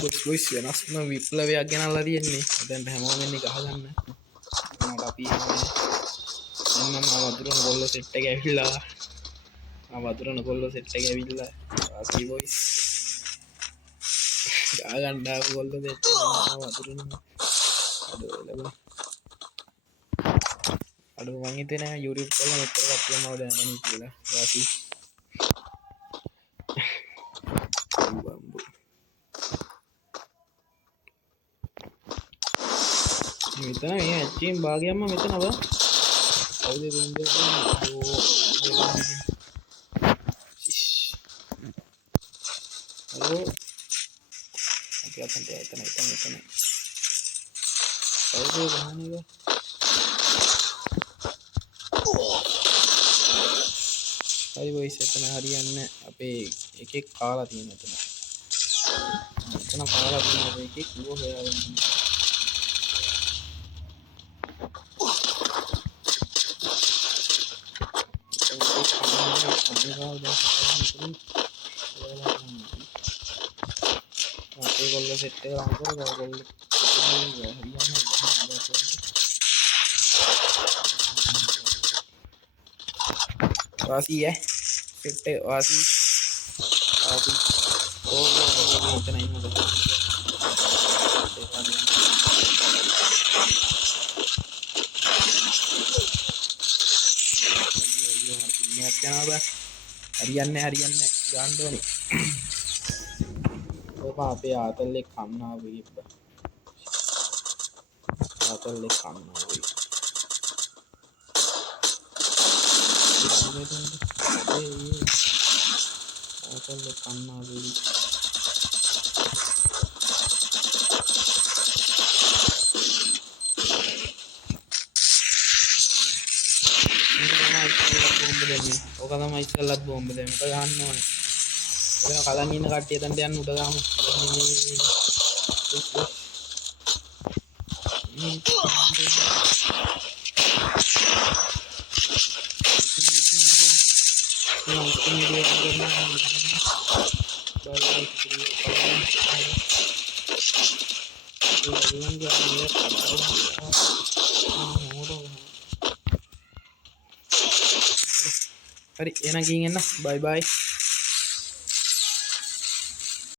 Boss වෙනස්ම විප්ලවයක් ගෙනල්ලා තියෙන්නේ. දැන් හැමෝම ඉන්නේ ගහගන්න. මොනවාට අපි එන්න වතුරන කොල්ල සෙට් එක ඇවිල්ලා. වතුරන කොල්ල සෙට් එක ඇවිල්ලා. ආසි බොයිස්. ගහගන්න ආව කොල්ල සෙට් එක වතුරන. අඩු මං හිතන්නේ YouTube වල මෙච්චර කට්ටියම දැනගනි කියලා. ආසි. මෙතන මේ ඇච්චීම් භාගයක්ම මෙතන බා. කවුද දුන්නේ? හලෝ. අපි අතන එතන. කවුද ගහන්නේ? හරි බොයිස් එතන හරියන්නේ අපේ එකෙක් කාලා තියෙන එතන. එතන කාලා තියෙන අපේ එකෙක් ඌව හොයාගන්න. අපේ කොල්ල සෙට් එක රන් කරලා කොල්ල वासी है फिट वासी वासी ओ इतना ही मतलब ये क्या ना बस हरियाणा जान दो नहीं तो वहाँ पे आतल खाना हुई आतल खाना हुई आतल खाना हुई ඔක තමයි ඉස්සෙල්ලත් බෝම්බ දෙන්න ගන්න ඕනේ. එතන කලින් ඉන්න කට්ටිය එතනට යන්න උඩ ගාමු. හරි එහෙනම් ගිහින් එන්න. බයි බයි.